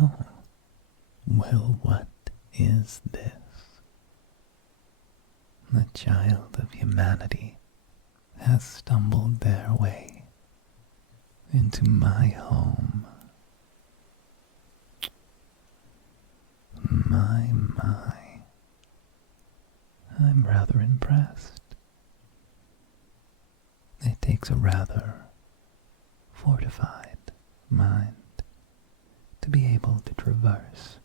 Oh, well, what is this? The child of humanity has stumbled their way into my home. My. I'm rather impressed. It takes a rather fortified mind to be able to traverse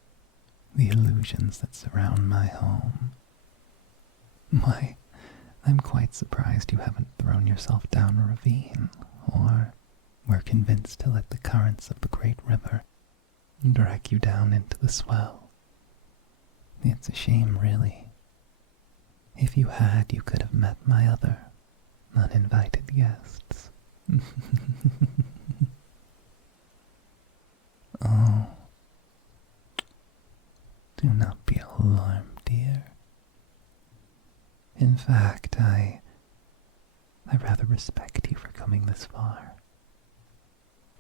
the illusions that surround my home. Why, I'm quite surprised you haven't thrown yourself down a ravine, or were convinced to let the currents of the great river drag you down into the swell. It's a shame, really. If you had, you could have met my other uninvited guests. Oh, do not be alarmed, dear. In fact, I rather respect you for coming this far.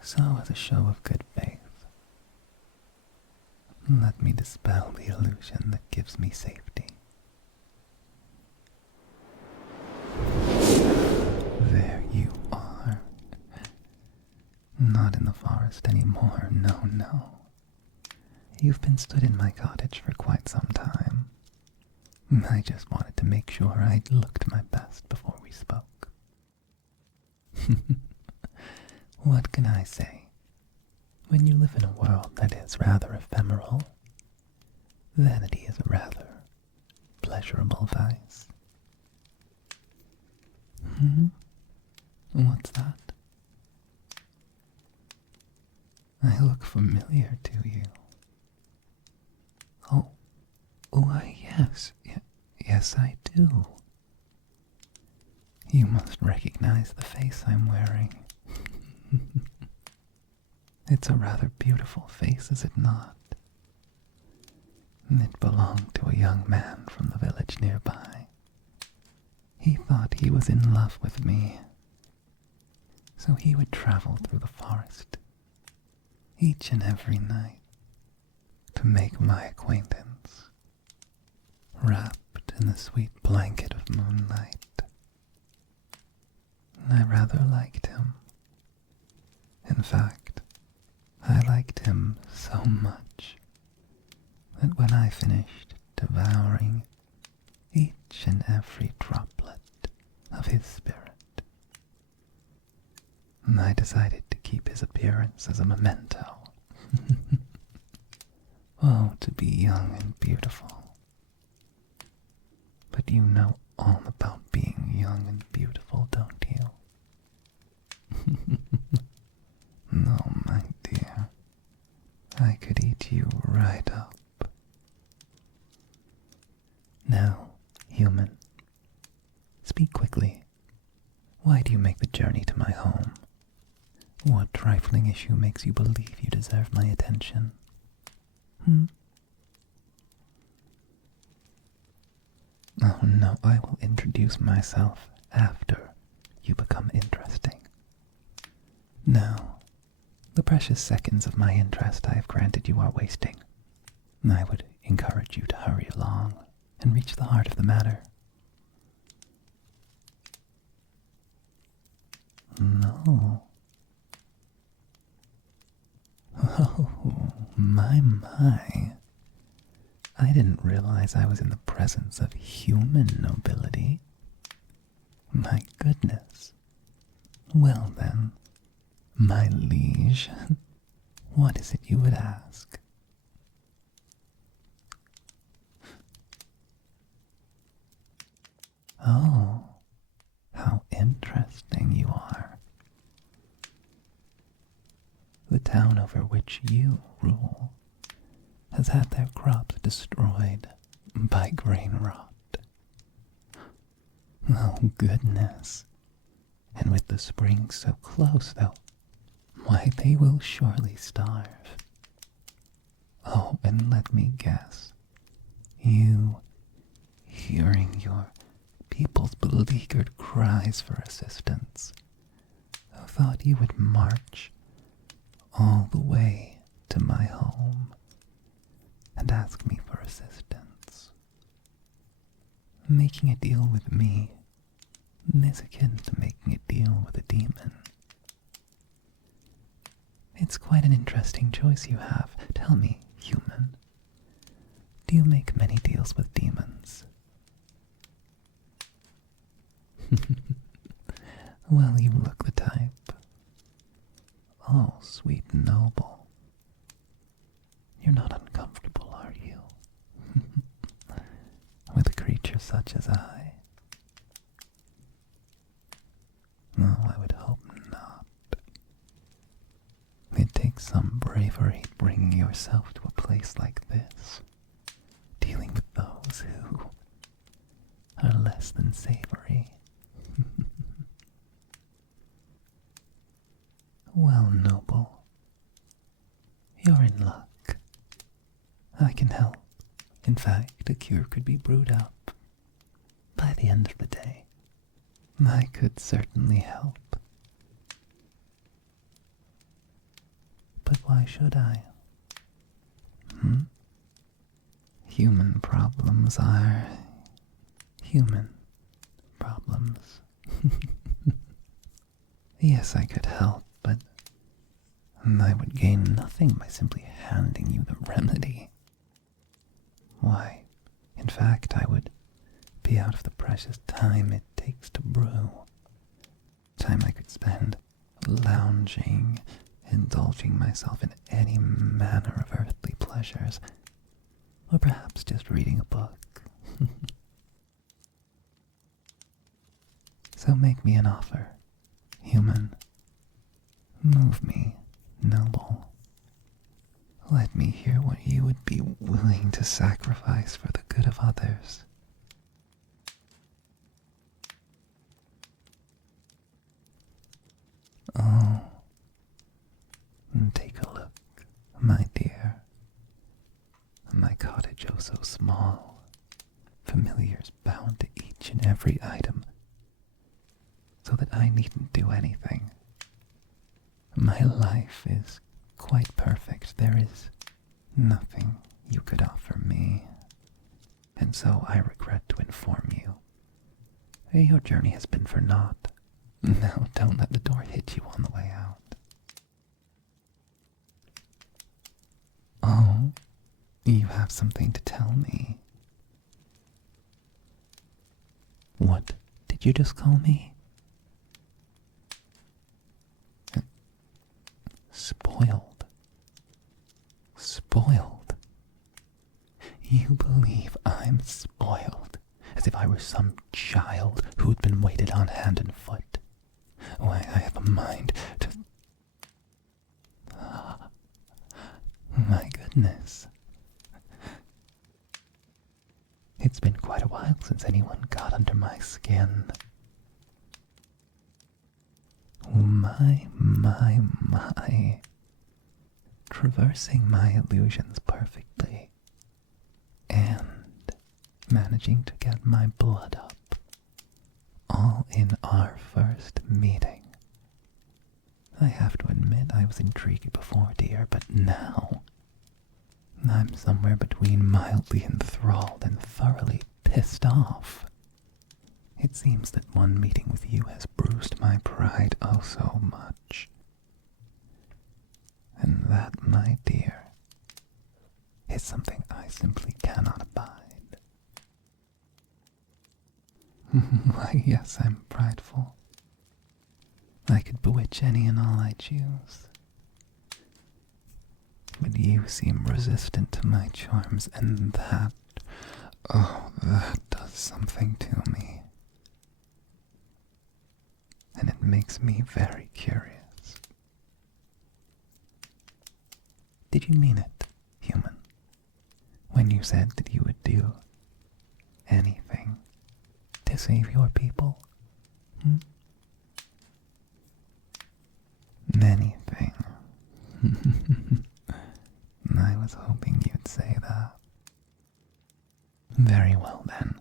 So, as a show of good faith, let me dispel the illusion that gives me safety. There you are. Not in the forest anymore, no. You've been stood in my cottage for quite some time. I just wanted to make sure I looked my best before we spoke. What can I say? When you live in a world that is rather ephemeral, vanity is a rather pleasurable vice. What's that? I look familiar to you. Oh, why, yes. Yes, I do. You must recognize the face I'm wearing. It's a rather beautiful face, is it not? It belonged to a young man from the village nearby. He thought he was in love with me, so he would travel through the forest each and every night to make my acquaintance, wrapped in the sweet blanket of moonlight. I rather liked him. In fact, I liked him so much that when I finished devouring each and every droplet of his spirit, I decided to keep his appearance as a memento. Oh, to be young and beautiful. But you know all about being young and beautiful, don't you? No, my dear. I could eat you right up. Now, human, speak quickly. Why do you make the journey to my home? What trifling issue makes you believe you deserve my attention? Oh no, I will introduce myself after you become interesting. Now, the precious seconds of my interest I have granted you are wasting. I would encourage you to hurry along and reach the heart of the matter. No. Oh, my. I didn't realize I was in the presence of human nobility. My goodness. Well then, my liege, what is it you would ask? Oh, how interesting you are. The town over which you rule has had their crops destroyed by grain rot. Oh, goodness. And with the spring so close, though, why, they will surely starve. Oh, and let me guess. You, hearing your people's beleaguered cries for assistance, thought you would march all the way to into my home and ask me for assistance. Making a deal with me is akin to making a deal with a demon. It's quite an interesting choice you have. Tell me, human, do you make many deals with demons? Well, you look the type. Oh, sweet noble. You're not uncomfortable, are you? With a creature such as I? No, I would hope not. It takes some bravery bringing yourself to a place like this, dealing with those who are less than savory. Well, noble, you're in luck. I can help. In fact, a cure could be brewed up. By the end of the day, I could certainly help. But why should I? Human problems are human problems. Yes, I could help, but I would gain nothing by simply handing you the remedy. Why, in fact, I would be out of the precious time it takes to brew. Time I could spend lounging, indulging myself in any manner of earthly pleasures, or perhaps just reading a book. So make me an offer, human. Move me, noble. Let me hear what you would be willing to sacrifice for the good of others. Oh, take a look, my dear. My cottage oh so small, familiars bound to each and every item, so that I needn't do anything. My life is quite perfect. There is nothing you could offer me, and so I regret to inform you. Your journey has been for naught. Now don't let the door hit you on the way out. Oh, you have something to tell me. What did you just call me? Spoiled. Spoiled. You believe I'm spoiled, as if I were some child who had been waited on hand and foot. Why, I have a mind to... My goodness. It's been quite a while since anyone got under my skin. My. Traversing my illusions perfectly, and managing to get my blood up, all in our first meeting. I have to admit I was intrigued before, dear, but now I'm somewhere between mildly enthralled and thoroughly pissed off. It seems that one meeting with you has bruised my pride oh so much. And that, my dear, is something I simply cannot abide. Why, yes, I'm prideful. I could bewitch any and all I choose. But you seem resistant to my charms, and that does something to me. And it makes me very curious. Did you mean it, human, when you said that you would do anything to save your people? Anything. I was hoping you'd say that. Very well, then.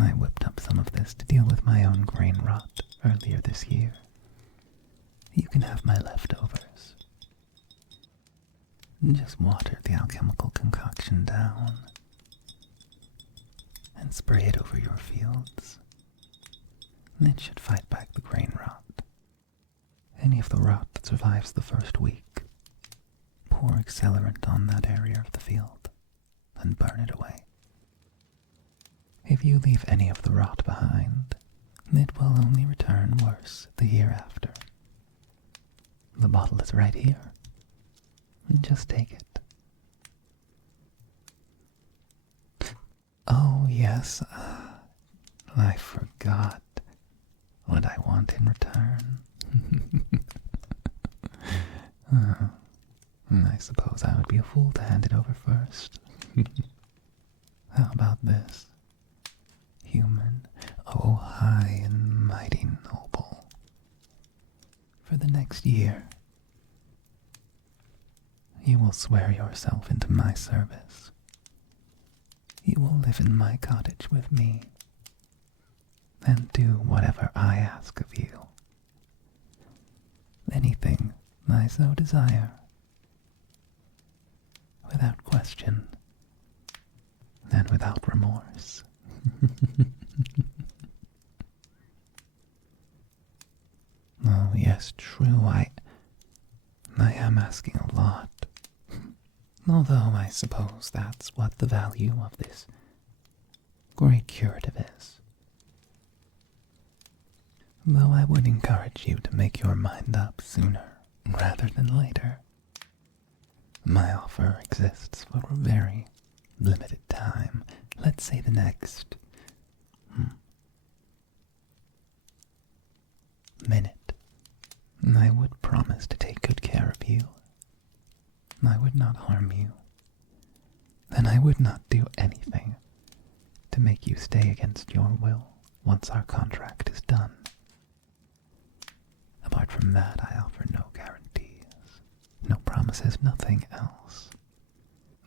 I whipped up some of this to deal with my own brain rot. earlier this year. You can have my leftovers. Just water the alchemical concoction down and spray it over your fields. It should fight back the grain rot. Any of the rot that survives the first week, pour accelerant on that area of the field and burn it away. If you leave any of the rot behind, it will only return worse the year after. The bottle is right here. Just take it. Oh, yes, I forgot what I want in return. I suppose I would be a fool to hand it over first. How about this? Human, oh high and mighty noble. For the next year, you will swear yourself into my service. You will live in my cottage with me, and do whatever I ask of you. Anything I so desire, without question and without remorse. Oh, yes, true, I am asking a lot. Although I suppose that's what the value of this great curative is. Though I would encourage you to make your mind up sooner rather than later. My offer exists for a very limited time. Let's say the next minute. I would promise to take good care of you. I would not harm you. And I would not do anything to make you stay against your will once our contract is done. Apart from that, I offer no guarantees, no promises, nothing else.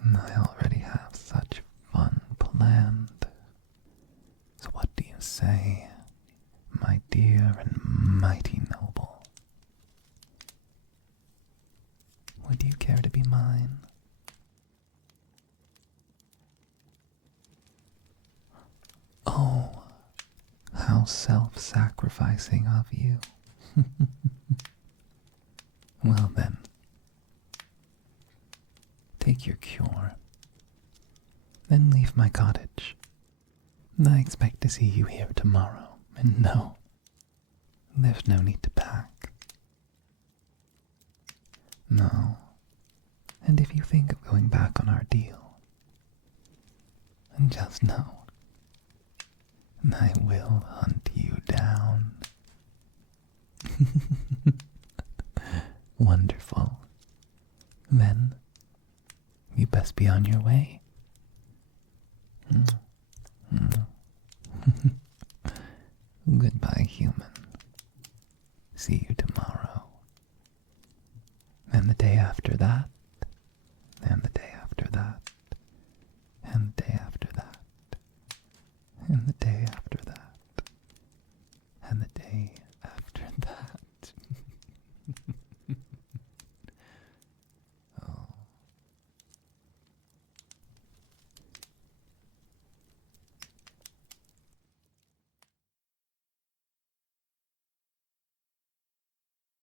I already have such fun planned. So what do you say, my dear and mighty noble? Would you care to be mine? Oh, how self-sacrificing of you. Well then, take your cure, then leave my cottage. I expect to see you here tomorrow, and no, there's no need to pack. No, and if you think of going back on our deal, just know, I will hunt you down. Wonderful. Then, you best be on your way. Goodbye, human. See you